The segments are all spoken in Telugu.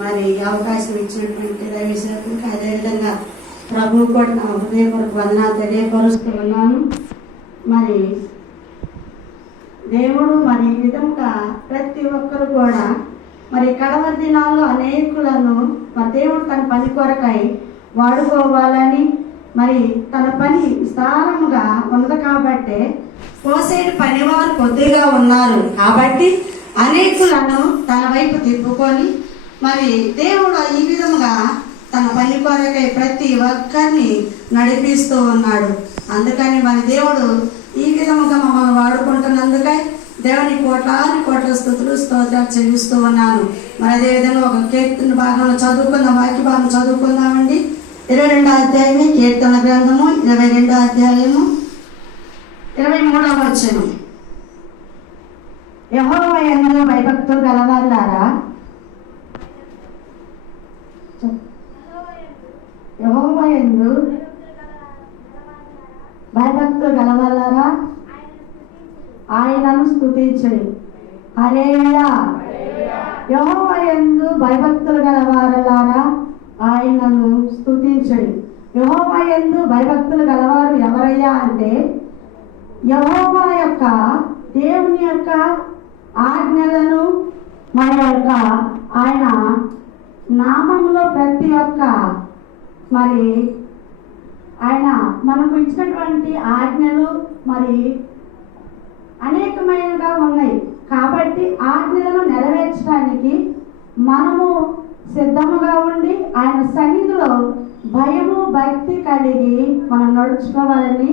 మరి అవకాశం ఇచ్చినటువంటి రవి సార్కి అదేవిధంగా ప్రభు కూడా నా హృదయపూర్వక వందనాలు తెలియపరుస్తూ ఉన్నాను. మరి దేవుడు మరి ఈ విధంగా ప్రతి ఒక్కరు కూడా మరి కడవరి దినాల్లో అనేకులను మరి దేవుడు తన పని కొరకై వాడుకోవాలని మరి తన పని విస్తారముగా ఉన్నది కాబట్టి పోసేటి పనివారు కొద్దిగా ఉన్నారు కాబట్టి అనేకులను తన వైపు తిప్పుకొని మరి దేవుడు ఈ విధముగా తన పని కొరకై ప్రతి ఒక్కరిని నడిపిస్తూ ఉన్నాడు. అందుకని మరి దేవుడు ఈ విధముగా మమ్మల్ని వాడుకుంటున్నందుకై దేవుని కోట్ల స్తుతులు స్తోత్రాలు చెల్లిస్తూ ఉన్నాను. మరి అదేవిధంగా ఒక కీర్తన భాగంలో చదువుకుందాం, వాక్య భాగం చదువుకుందామండి. 22వ అధ్యాయమే కీర్తన గ్రంథము 22వ అధ్యాయము 23వ వచనం. యెహోవా యందు భయభక్తులు గలవారులారా, యెహోవా యందు భయభక్తులు గలవారులారా ఆయనను స్తుతించుడి. హల్లెలూయా. యెహోవా యందు భయభక్తులు గలవారులారా ఆయనను స్తుతించుడి. యెహోవా యందు భయభక్తులు గలవారు ఎవరయ్యా అంటే యెహోవా యొక్క దేవుని యొక్క ఆజ్ఞలను మన యొక్క ఆయన నామంలో ప్రతి ఒక్క మరి ఆయన మనకు ఇచ్చినటువంటి ఆజ్ఞలు మరి అనేకమైనగా ఉన్నాయి. కాబట్టి ఆజ్ఞలను నెరవేర్చడానికి మనము సిద్ధముగా ఉండి ఆయన సన్నిధిలో భయము భక్తి కలిగి మనం నడుచుకోవాలని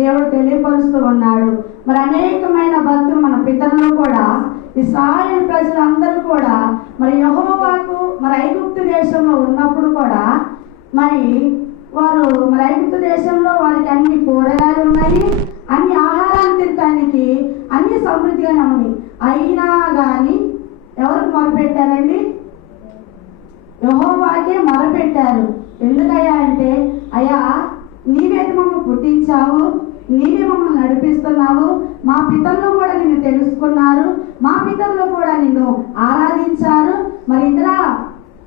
దేవుడు తెలియపరుస్తూ ఉన్నాడు. మరి అనేకమైన భక్తులు మన పితరులు కూడా ఇశ్రాయేలు ప్రజలందరూ కూడా మరి యెహోవాకు మరి ఐగుప్తు దేశంలో ఉన్నప్పుడు కూడా మరి వారు మరి ఐగుప్తు దేశంలో వారికి అన్ని కూరగాయలు ఉన్నాయి, అన్ని ఆహారాన్ని తినడానికి అన్ని సమృద్ధిగానే ఉన్నాయి. అయినా కానీ ఎవరికి మొరపెట్టారండి? యెహోవాకే మొరపెట్టారు. ఎందుకయ్యా అంటే, అయ్యా నీవే మమ్మల్ని పుట్టించావు, నీవే మమ్మల్ని నడిపిస్తున్నావు, మా పితరులు కూడా నిన్ను తెలుసుకున్నారు, మా పితరులు కూడా నిన్ను ఆరాధించారు, మరి ఇతర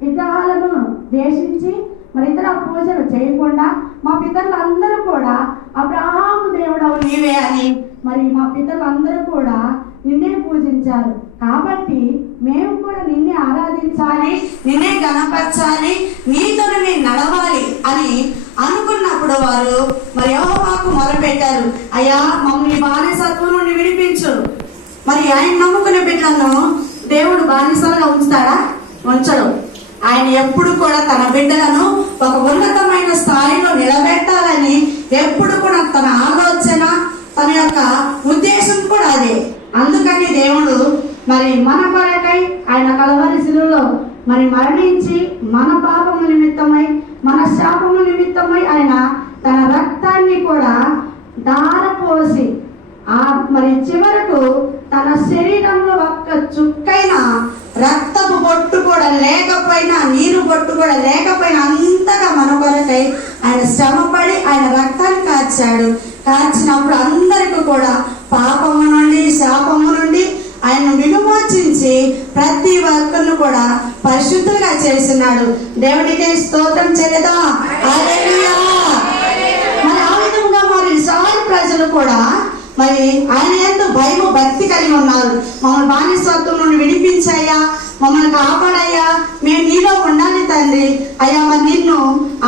విగ్రహాలను ద్వేషించి మరి ఇతర పూజలు చేయకుండా మా పితరులందరూ కూడా అబ్రహాము దేవుడవు నీవే అని మరి మా పితరులందరూ కూడా నిన్నే పూజించారు. కాబట్టి మేము కూడా నిన్నే ఆరాధించాలి, నిన్నే గణపరచాలి, నీతో మేము నడవాలి అని అనుకున్నప్పుడు వారు మరి యెహోవాకు మొరపెట్టారు. అయ్యా మమ్మల్ని బానిసత్వం నుండి విడిపించు. మరి ఆయన నమ్ముకునే బిడ్డలను దేవుడు బానిసలుగా ఉంచుతాడా? ఉంచడు. ఆయన ఎప్పుడు కూడా తన బిడ్డలను ఒక ఉన్నతమైన స్థాయిలో నిలబెట్టాలని ఎప్పుడు కూడా తన ఆలోచన, తన యొక్క ఉద్దేశం కూడా అదే. అందుకని దేవుడు మరి మన కొరకై ఆయన కలవరి శిలువలో మరి మరణించి మన పాపముల నిమిత్తమై మన శాపముల నిమిత్తమై ఆయన తన రక్తాన్ని కూడా ధారపోసి మరి చివరకు తన శరీరంలో ఒక్క చుక్కైన రక్తపు బొట్టు కూడా లేకపోయినా, నీరు బొట్టు కూడా లేకపోయినా అంతగా మన కొరకై ఆయన శ్రమపడి ఆయన రక్తాన్ని కార్చాడు. కార్చినప్పుడు అందరికీ కూడా పాపము నుండి శాపము నుండి ఆయన విమోచించి ప్రతి ఒక్కరిని కూడా పరిశుద్ధులుగా చేస్తున్నాడు. దేవుడికి స్తోత్రం చేద్దాం. హల్లెలూయా. మరి ఆ విధంగా మరి ఇశ్రాయేలు ప్రజలు కూడా మరి ఆయన యందు భయము భక్తి కలిగి ఉన్నారు. మమ్మల్ని బానిసత్వం నుండి విడిపించాయా, మమ్మల్ని కాపాడయ్యా, మేము నీలో ఉండాలి తండ్రి, అయ్యా మరి నిన్ను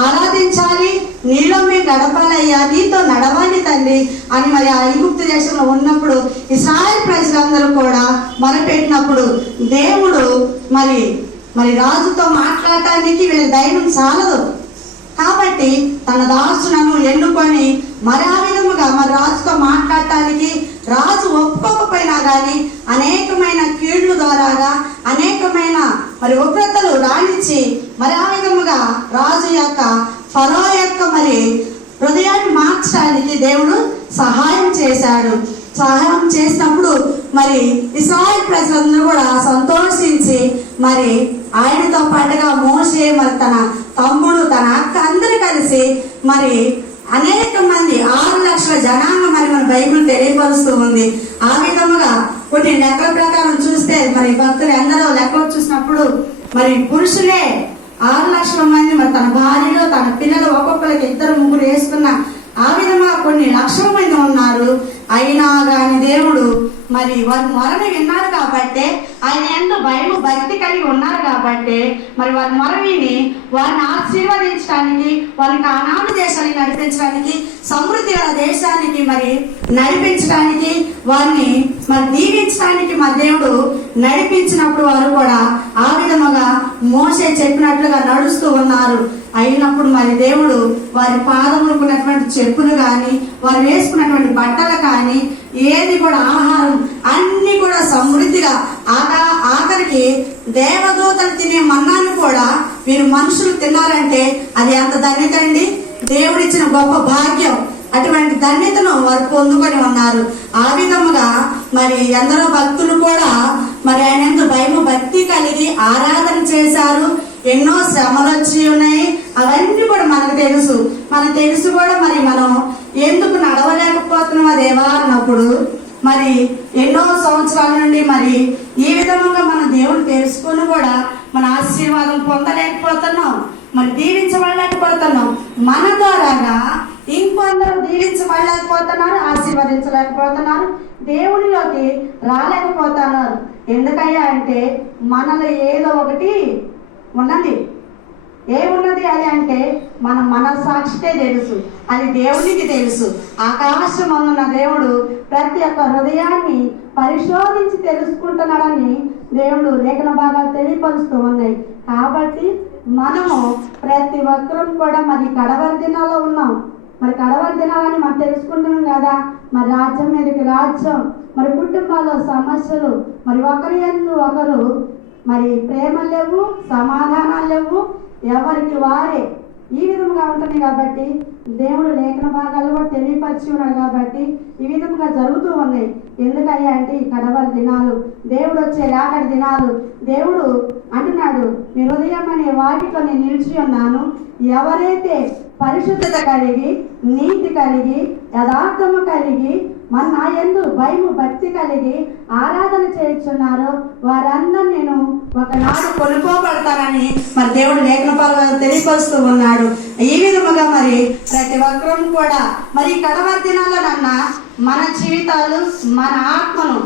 ఆరాధించాలి, నీలో మేము గడపాలయ్యా, నీతో నడవాలి తండ్రి అని మరి ఆ ఐగుప్తు దేశంలో ఉన్నప్పుడు ఇశ్రాయేలు ప్రజలందరూ కూడా మొరపెట్టినప్పుడు దేవుడు మరి రాజుతో మాట్లాడటానికి వీళ్ళ ధైర్యం చాలదు కాబట్టి తన దాసులను ఎన్నుకొని మరి ఆ విధముగా మరి రాజుతో మాట్లాడటానికి రాజు ఒప్పుకోకపోయినా కానీ అనేకమైన కీళ్లు ద్వారాగా అనేకమైన మరి ఉగ్రతలు రాణించి మరి ఆ విధముగా రాజు యొక్క ఫరో యొక్క మరి హృదయాన్ని మార్చడానికి దేవుడు సహాయం చేశాడు. సహాయం చేసినప్పుడు మరి ఇశ్రాయేలు ప్రజలందరూ కూడా సంతోషించి మరి ఆయనతో పాటుగా మోషే మరి తన తమ్ముడు తన అక్క అందరూ కలిసి మరి అనేక మంది 6 లక్షల జనాంగం మరి మన బైబిల్ తెలియపరుస్తూ ఉంది. ఆ విధముగా కొన్ని లెక్కల ప్రకారం చూస్తే మరి భక్తులు ఎందరో లెక్కలు చూసినప్పుడు మరి మరి పురుషులే 6 లక్షల మంది మరి తన భార్యలో తన పిల్లలు ఒక్కొక్కరికి 2 3 వేసుకున్న ఆ విధంగా కొన్ని లక్షల మంది ఉన్నారు. అయినా గాని దేవుడు మరి వారి మొరని విన్నారు కాబట్టి, ఆయన ఎందు భయము భక్తి కలిగి ఉన్నారు కాబట్టి, మరి వారి మొర విని వారిని ఆశీర్వదించడానికి, వారికి ఆనాడు దేశానికి నడిపించడానికి, సమృద్ధి గల దేశానికి మరి నడిపించడానికి, వారిని మరి దీవించడానికి మరి దేవుడు నడిపించినప్పుడు వారు కూడా ఆ విధముగా మోసే చెప్పినట్లుగా నడుస్తూ ఉన్నారు. అయినప్పుడు మరి దేవుడు వారి పాదములకున్నటువంటి చెప్పులు కానీ, వారు వేసుకున్నటువంటి బట్టలు కానీ, ఏది కూడా ఆహారం అన్ని కూడా సమృద్ధిగా ఆఖరికి దేవదూతలు తినే మన్నాను కూడా వీరు మనుషులు తిన్నారంటే అది ఎంత ధన్యత అండి! దేవుడిచ్చిన గొప్ప భాగ్యం. అటువంటి ధన్యతను వారు పొందుకొని ఉన్నారు. ఆ విధముగా మరి ఎందరో భక్తులు కూడా మరి ఆయన ఎందు భయము భక్తి కలిగి ఆరాధన చేశారు. ఎన్నో శ్రమలు వచ్చి ఉన్నాయి, అవన్నీ కూడా మనకు తెలుసు కూడా. మరి మనం ఎందుకు నడవలేకపోతున్నాం దేవా అన్నప్పుడు, మరి ఎన్నో సంవత్సరాల నుండి మరి ఈ విధముగా మనం దేవుడు తెలుసుకుని కూడా మన ఆశీర్వాదం పొందలేకపోతున్నాం, మరి దీవించబడలేకపోతున్నాం. మన ద్వారాగా ఇంకొందరు దీవించబడలేకపోతున్నారు, ఆశీర్వదించలేకపోతున్నారు, దేవుడిలోకి రాలేకపోతున్నారు. ఎందుకయ్యా అంటే మనలో ఏదో ఒకటి ఉన్నది. ఏమున్నది అది అంటే మన మనస్సాక్షికే తెలుసు, అది దేవునికి తెలుసు. ఆకాశం ఉన్న దేవుడు ప్రతి ఒక్క హృదయాన్ని పరిశోధించి తెలుసుకుంటున్నాడని దేవుడు లేఖన భాగాలు తెలియపరుస్తూ ఉన్నాయి. కాబట్టి మనము ప్రతి ఒక్కరం కూడా మరి కడవరి దినాల్లో ఉన్నాం. మరి కడవరి దినాలని మనం తెలుసుకుంటున్నాం కదా. మరి రాజ్యం మీదకి రాజ్యం, మరి కుటుంబాల్లో సమస్యలు, మరి ఒకరి యందు ఒకరు మరి ప్రేమ లేవు, సమాధానాలు లేవు, ఎవరికి వారే ఈ విధంగా ఉంటుంది. కాబట్టి దేవుడు లేఖన భాగాలు కూడా తెలియపరిచి ఉన్నాడు. కాబట్టి ఈ విధంగా జరుగుతూ ఉన్నాయి. ఎందుకయ్యా అంటే ఈ కడవరి దినాలు, దేవుడు వచ్చే రాకడి దినాలు. దేవుడు అంటున్నాడు, మీ హృదయం అనే వాటితో నేను నిలిచి ఉన్నాను. ఎవరైతే పరిశుద్ధత కలిగి, నీతి కలిగి, యథార్థము కలిగి, మన నా యందు భయము భక్తి కలిగి ఆరాధన చేస్తున్నారో వారందరూ నేను ఒకనాడు కొనుక్కోబడతానని మరి దేవుడు లేఖన భాగాలు తెలియపరుస్తూ ఉన్నాడు. ఈ విధముగా మరి ప్రతి ఒక్కరం కూడా మరి కడవరి దినాలనన్నా మన జీవితాలు, మన ఆత్మను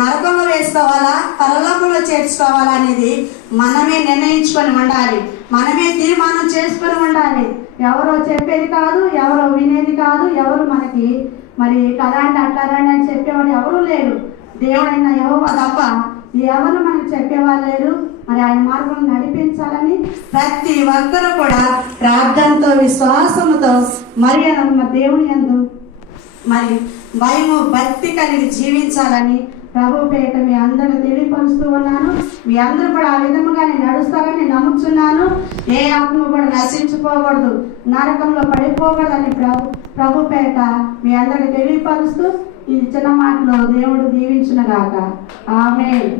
నరకంలో వేసుకోవాలా, పరలోకంలో చేర్చుకోవాలా అనేది మనమే నిర్ణయించుకొని ఉండాలి, మనమే తీర్మానం చేసుకొని ఉండాలి. ఎవరో చెప్పేది కాదు, ఎవరో వినేది కాదు, ఎవరు మనకి మరి కలాంటి అట్లారండి అని చెప్పేవాడు ఎవరు లేరు. దేవుడైన యెహోవా తప్ప ఎవరు మనకు చెప్పేవాళ్ళు లేరు. మరి ఆయన మార్గం నడిపించాలని ప్రతి ఒక్కరు కూడా ప్రార్థనతో, విశ్వాసముతో మరి దేవుని యందు మరి భయము భక్తి కలిగి జీవించాలని ప్రభు పేట మీ అందరూ తెలియపరుస్తూ ఉన్నాను. మీ అందరూ కూడా ఆ విధముగా నేను నడుస్తారని నమ్ముతున్నాను. ఏ ఆత్మ కూడా నశించుకోకూడదు, నరకంలో పడిపోకూడదని ప్రభు పేట మీ అందరికి తెలియపరుస్తూ ఈ చిన్న మాటలో దేవుడు దీవించును గాక. ఆమేన్.